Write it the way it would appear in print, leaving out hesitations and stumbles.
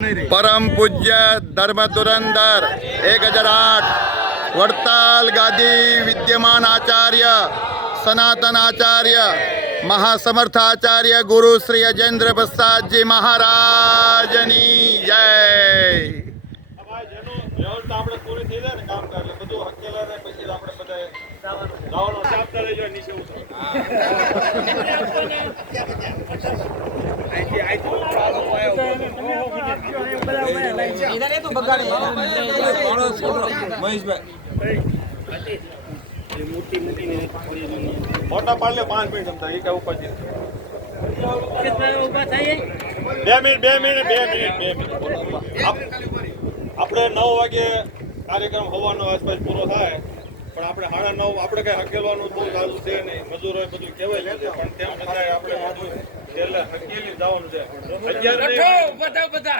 परम पूज्य धर्म धुरंधर 1008 वड़ताल गादी विद्यमान आचार्य सनातन आचार्य महासमर्थ आचार्य गुरु श्री अजेंद्र प्रसाद जी महाराजनी जय। मोटा पाड़ ले 5 मिनट समझा ये क्या ऊपर जी ऊपर चाहिए 2 मिनिट આપણે 9 વાગે કાર્યક્રમ હોવાનો આસપાસ પૂરો થાય પણ આપણે 9:30 આપણે કઈ હકેલવાનું બહુ ચાલુ છે નહીં મજૂરો બધું કહેવાય છે પણ તેમ છતાંય આપણે એટલે હકેલી જવાનું છે 11